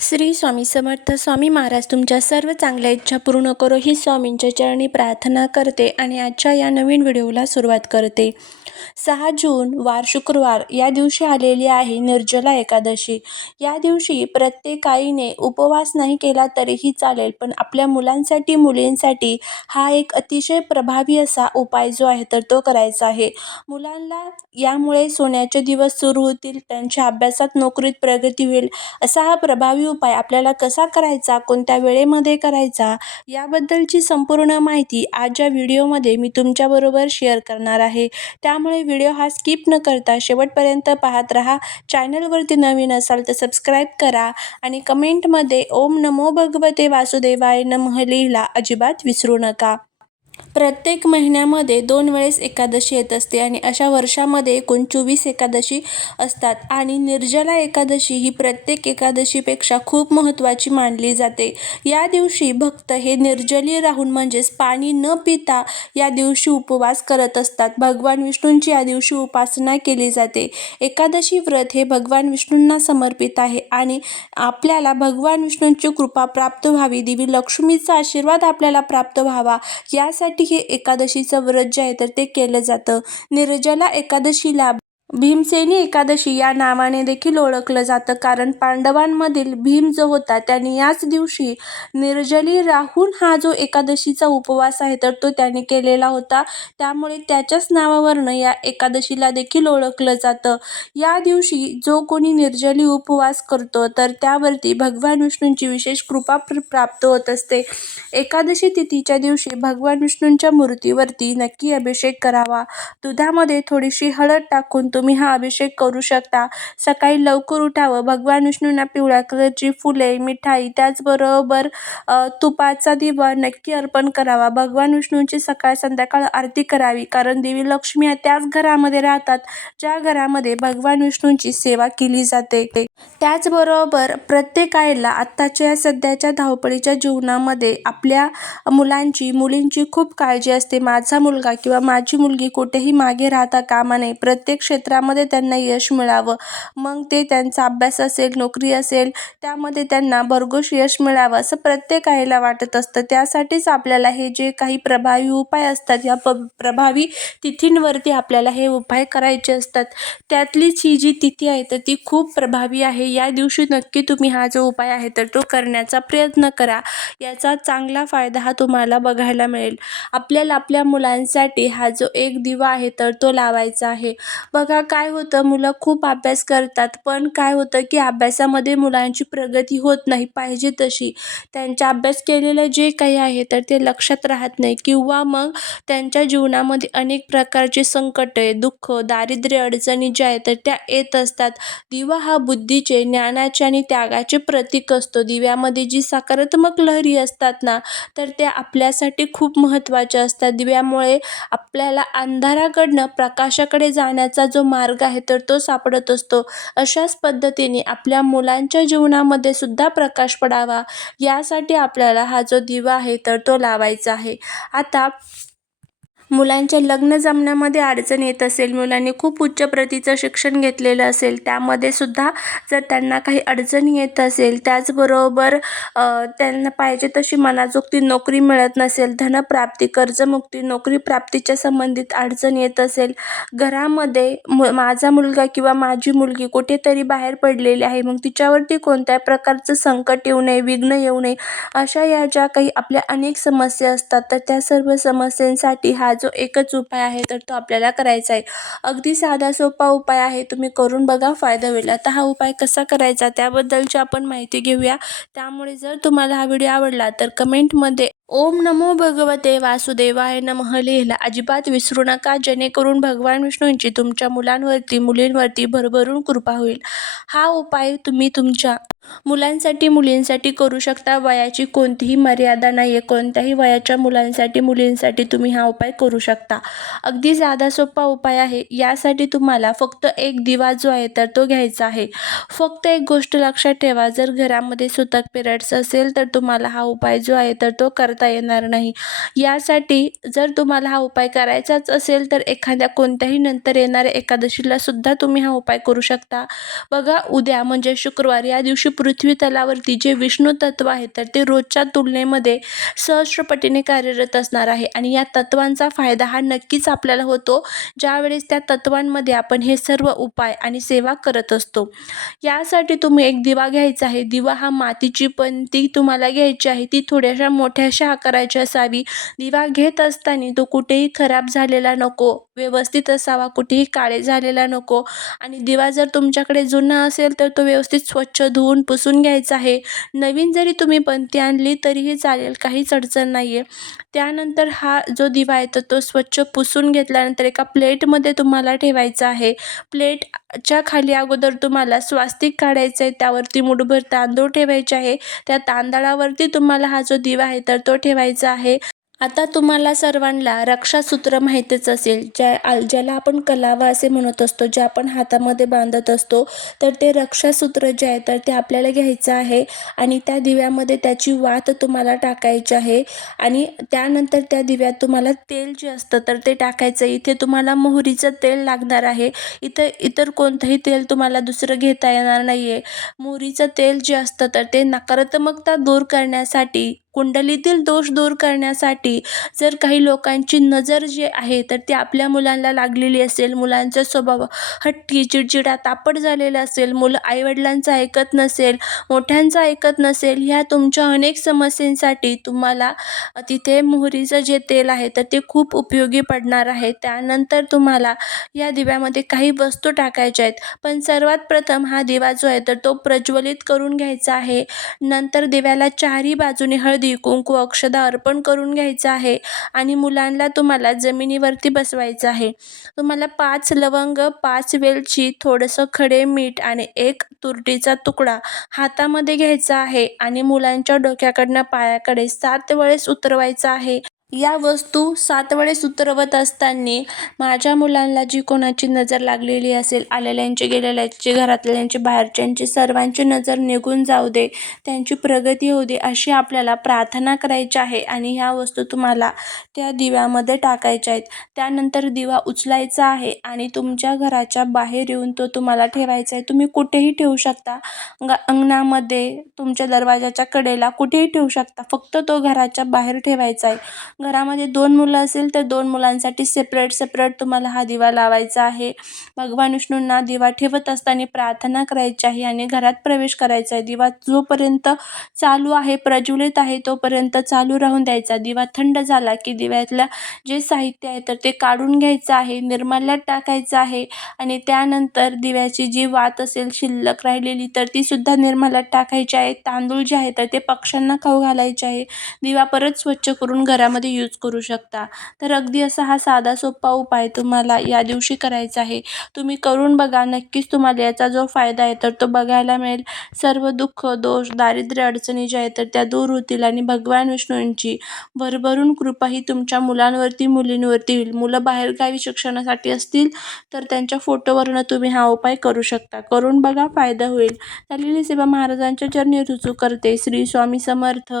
श्री स्वामी समर्थ स्वामी महाराज तुमच्या सर्व चांगल्या इच्छा पूर्ण करो ही स्वामींच्या चरणी प्रार्थना करते आणि आजच्या या नवीन व्हिडिओला सुरुवात करते. सहा जून वार शुक्रवार या दिवशी आलेली आहे निर्जला एकादशी. या दिवशी प्रत्येक आईने उपवास नाही केला तरीही चालेल पण आपल्या मुलांसाठी मुलींसाठी हा एक अतिशय प्रभावी असा उपाय जो आहे तर तो करायचा आहे. मुलांना यामुळे सोन्याचे दिवस सुरू होतील त्यांच्या अभ्यासात नोकरीत प्रगती होईल असा हा प्रभावी उपाय आपल्याला कसा करायचा कोणत्या वेळेमध्ये करायचा याबद्दलची संपूर्ण माहिती आजच्या व्हिडिओमध्ये मी तुमच्याबरोबर शेअर करणार आहे. त्यामुळे व्हिडिओ हा स्किप न करता शेवटपर्यंत पाहत राहा. चॅनलवरती नवीन असाल तर सबस्क्राईब करा आणि कमेंटमध्ये ओम नमो भगवते वासुदेवाय नमः लिहिला अजिबात विसरू नका. प्रत्येक महिन्यामध्ये दोन वेळेस एकादशी येत असते आणि अशा वर्षामध्ये एकूण चोवीस एकादशी असतात. आणि निर्जला एकादशी ही प्रत्येक एकादशीपेक्षा खूप महत्त्वाची मानली जाते. या दिवशी भक्त हे निर्जली राहून म्हणजेच पाणी न पिता या दिवशी उपवास करत असतात. भगवान विष्णूंची या दिवशी उपासना केली जाते. एकादशी व्रत हे भगवान विष्णूंना समर्पित आहे आणि आपल्याला भगवान विष्णूंची कृपा प्राप्त व्हावी देवी लक्ष्मीचा आशीर्वाद आपल्याला प्राप्त व्हावा यासाठी हे एकादशीचं व्रत जे आहे तर ते केलं जातं. निर्जला एकादशीला भीमसेनी एकादशी या नावाने देखील ओळखलं जातं. कारण पांडवांमधील भीम जो होता त्यांनी याच दिवशी निर्जली राहून हा जो एकादशीचा उपवास आहे तर तो त्याने केलेला होता. त्यामुळे त्याच्याच नावावरनं या एकादशीला देखील ओळखलं जातं. या दिवशी जो कोणी निर्जली उपवास करतो तर त्यावरती भगवान विष्णूंची विशेष कृपा प्र प्राप्त होत असते. एकादशी तिथीच्या दिवशी भगवान विष्णूंच्या मूर्तीवरती नक्की अभिषेक करावा. दुधामध्ये थोडीशी हळद टाकून तो तुम्ही हा अभिषेक करू शकता. सकाळी लवकर उठावं. भगवान विष्णूंना पिवळ्या कलरची फुले मिठाई त्याचबरोबर तुपाचा दिवा नक्की अर्पण करावा. भगवान विष्णूंची सकाळ संध्याकाळ आरती करावी. कारण देवी लक्ष्मी त्याच घरामध्ये राहतात ज्या घरामध्ये भगवान विष्णूंची सेवा केली जाते. त्याचबरोबर प्रत्येक आईला आत्ताच्या या सध्याच्या धावपळीच्या जीवनामध्ये आपल्या मुलांची मुलींची खूप काळजी असते. माझा मुलगा किंवा माझी मुलगी कुठेही मागे राहता कामा नये. प्रत्येक क्षेत्रामध्ये त्यांना यश मिळावं. मग ते त्यांचा अभ्यास असेल नोकरी असेल त्यामध्ये त्यांना भरघोस यश मिळावं असं प्रत्येक आईला वाटत असतं. त्यासाठीच आपल्याला हे जे काही प्रभावी उपाय असतात या प प्रभावी तिथींवरती आपल्याला हे उपाय करायचे असतात. त्यातलीच ही जी तिथी आहे तर ती खूप प्रभावी आहे. या दिवशी नक्की तुम्ही हा जो उपाय आहे तर तो करण्याचा प्रयत्न करा. याचा चांगला फायदा हा तुम्हाला बघायला मिळेल. आपल्याला आपल्या मुलांसाठी हा जो एक दिवा आहे तर तो लावायचा आहे. बघा काय होतं? मुलं खूप अभ्यास करतात. पण काय होतं की अभ्यासामध्ये मुलांची प्रगती होत नाही पाहिजे तशी. त्यांच्या अभ्यास केलेलं जे काही आहे तर ते लक्षात राहत नाही. किंवा मग त्यांच्या जीवनामध्ये अनेक प्रकारचे संकटे दुःख दारिद्र्य अडचणी ज्या आहेत तर त्या येत असतात. दिवा हा बुद्धीचे ज्ञानाचे आणि त्यागाचे प्रतीक असतो. दिव्यामध्ये जी सकारात्मक लहरी असतात ना तर त्या आपल्यासाठी खूप महत्त्वाच्या असतात. दिव्यामुळे आपल्याला अंधाराकडनं प्रकाशाकडे जाण्याचा जो मार्ग आहे तर तो सापडत असतो. अशाच पद्धतीने आपल्या मुलांच्या जीवनामध्ये सुद्धा प्रकाश पडावा. यासाठी आपल्याला हा जो दिवा आहे तर तो लावायचा आहे. आता मुलांच्या लग्न जमण्यामध्ये अडचण येत असेल मुलांनी खूप उच्च प्रतीचं शिक्षण घेतलेलं असेल त्यामध्ये सुद्धा जर त्यांना काही अडचणी येत असेल त्याचबरोबर त्यांना पाहिजे तशी मनाजोगती नोकरी मिळत नसेल धनप्राप्ती कर्जमुक्ती नोकरी प्राप्तीच्या संबंधित अडचण येत असेल घरामध्ये मु माझा मुलगा किंवा माझी मुलगी कुठेतरी बाहेर पडलेली आहे मग तिच्यावरती कोणत्या प्रकारचं संकट येऊ नये विघ्न येऊ नये अशा या ज्या काही आपल्या अनेक समस्या असतात तर त्या सर्व समस्यांसाठी हा जो एकच उपाय आहे तर तो आपल्याला करायचा आहे. अगदी साधा सोपा उपाय आहे. तुम्ही करून बघा फायदा होईल. आता हा उपाय कसा करायचा त्याबद्दलची आपण माहिती घेऊया. त्यामुळे जर तुम्हाला हा व्हिडिओ आवडला तर कमेंटमध्ये ओम नमो भगवते वासुदेवाय नमः. लिहिला अजिबात विसरू नका जेणेकरून भगवान विष्णूंची तुमच्या मुलांवरती मुलींवरती भरभरून कृपा होईल. हा उपाय तुम्ही तुमच्या मुलांसाठी मुलींसाठी करू शकता. वयाची कोणतीही मर्यादा नाही आहे कोणत्याही वयाच्या मुलांसाठी मुलींसाठी तुम्ही हा उपाय करू शकता. अगदी साधा सोपा उपाय आहे. यासाठी तुम्हाला फक्त एक दिवा जो आहे तर तो घ्यायचा आहे. फक्त एक गोष्ट लक्षात ठेवा. जर घरामध्ये सुतक पिरियड्स असेल तर तुम्हाला हा उपाय जो आहे तर तो करता करता येणार नाही. यासाठी जर तुम्हाला हा उपाय करायचाच असेल तर एखाद्या कोणत्याही नंतर येणाऱ्या एकादशीला सुद्धा तुम्ही हा उपाय करू शकता. बघा उद्या म्हणजे शुक्रवार या दिवशी पृथ्वी तलावरती जे विष्णू तत्व आहे तर ते रोजच्या तुलनेमध्ये सहस्रपटीने कार्यरत असणार आहे. आणि या तत्वांचा फायदा हा नक्कीच आपल्याला होतो ज्यावेळेस त्या तत्वांमध्ये आपण हे सर्व उपाय आणि सेवा करत असतो. यासाठी तुम्ही एक दिवा घ्यायचा आहे. दिवा हा मातीची पण ती तुम्हाला घ्यायची आहे. ती थोड्याशा मोठ्याशा आकाराची असावी. दिवा घेत असताना तो कुठेही खराब झालेला नको व्यवस्थित असावा कुठेही काळे झालेला नको. आणि दिवा जर तुमच्याकडे जुना असेल तर तो व्यवस्थित स्वच्छ धुवून पुसून घ्यायचा आहे. नवीन जरी तुम्ही पणती आणली तरीही चालेल काहीच अडचण नाही आहे त्यानंतर हा जो दिवा आहे तर तो स्वच्छ पुसून घेतल्यानंतर एका प्लेटमध्ये तुम्हाला ठेवायचा आहे. प्लेट च्या खाली अगोदर तुम्हाला स्वास्तिक काढायचं आहे त्यावरती मुठभर तांदूळ ठेवायचे आहे. त्या तांदळावरती तुम्हाला हा जो दिवा आहे तर तो ठेवायचा आहे. आता तुम्हाला सर्वांना रक्षासूत्र माहीतच असेल ज्या ज्याला आपण कलावा असे म्हणत असतो जे आपण हातामध्ये बांधत असतो तर ते रक्षासूत्र जे आहे तर ते आपल्याला घ्यायचं आहे आणि त्या दिव्यामध्ये त्याची वात तुम्हाला टाकायची आहे आणि त्यानंतर त्या दिव्यात तुम्हाला तेल जे असतं तर ते टाकायचं. इथे तुम्हाला मोहरीचं तेल लागणार आहे. इथं इतर कोणतंही तेल तुम्हाला दुसरं घेता येणार नाही आहे मोहरीचं तेल जे असतं तर ते नकारात्मकता दूर करण्यासाठी कुंडलीतील दोष दूर करण्यासाठी जर काही लोकांची नजर जी आहे तर ती आपल्या मुलांना लागलेली असेल मुलांचा स्वभाव हट्टी चिडचिडा तापट झालेला असेल मुलं आईवडिलांचं ऐकत नसेल मोठ्यांचं ऐकत नसेल ह्या तुमच्या अनेक समस्येंसाठी तुम्हाला तिथे मोहरीचं जे तेल आहे तर ते खूप उपयोगी पडणार आहे. त्यानंतर तुम्हाला या दिव्यामध्ये काही वस्तू टाकायच्या आहेत. पण सर्वात प्रथम हा दिवा जो आहे तर तो प्रज्वलित करून घ्यायचा आहे. नंतर दिव्याला चारही बाजूने हळद कुंकू अक्षदा अर्पण करून घ्यायचं आहे आणि मुलांना तुम्हाला जमिनीवरती बसवायचं आहे. तुम्हाला पाच लवंग पाच वेलची थोडंसं खडे मीठ आणि एक तुरटीचा तुकडा हातामध्ये घ्यायचा आहे आणि मुलांच्या डोक्याकडनं पायाकडे सात वेळेस उतरवायचा आहे. या वस्तू सात वेळेस उतरवत असताना माझ्या मुलांना जी कोणाची नजर लागलेली असेल आलेल्यांची गेलेल्यांची घरातल्यांची बाहेरच्यांची सर्वांची नजर निघून जाऊ दे त्यांची प्रगती होऊ दे अशी आपल्याला प्रार्थना करायची आहे आणि ह्या वस्तू तुम्हाला त्या दिव्यामध्ये टाकायच्या आहेत. त्यानंतर दिवा उचलायचा आहे आणि तुमच्या घराच्या बाहेर येऊन तो तुम्हाला ठेवायचा आहे. तुम्ही कुठेही ठेवू शकता. ग अंगणामध्ये तुमच्या दरवाजाच्या कडेला कुठेही ठेवू शकता. फक्त तो घराच्या बाहेर ठेवायचा आहे. घरामध्ये दोन मुलं असेल तर दोन मुलांसाठी सेपरेट सेपरेट तुम्हाला हा दिवा लावायचा आहे. भगवान विष्णूंना दिवा ठेवत असताना प्रार्थना करायची आहे आणि घरात प्रवेश करायचा आहे. दिवा जोपर्यंत चालू आहे प्रज्वलित आहे तोपर्यंत चालू राहून द्यायचा. दिवा थंड झाला की दिव्यातल्या जे साहित्य आहे तर ते काढून घ्यायचं आहे निर्माल्यात टाकायचं आहे आणि त्यानंतर दिव्याची जी वात असेल शिल्लक राहिलेली तर ती सुद्धा निर्माल्यात टाकायची आहे. तांदूळ जे आहे तर ते पक्ष्यांना खाऊ घालायचे आहे. दिवा परत स्वच्छ करून घरामध्ये यूज करू शकता. तर अगदी असा हा साधा सोपा उपाय तुम्हाला या दिवशी करायचा आहे. तुम्ही करून बघा नक्कीच तुम्हाला याचा जो फायदा आहे तर तो बघायला मिळेल. सर्व दुःख दोष दारिद्र्य अडचणी ज्या आहेत तर त्या दूर होतील आणि भगवान विष्णूंची भरभरून कृपा ही तुमच्या मुलांवरती मुलींवरती होईल. मुलं बाहेरगावी शिक्षणासाठी असतील तर त्यांच्या फोटोवरनं तुम्ही हा उपाय करू शकता. करून बघा फायदा होईल. चालेली सेवा महाराजांच्या चरणी रुजू करते. श्री स्वामी समर्थ.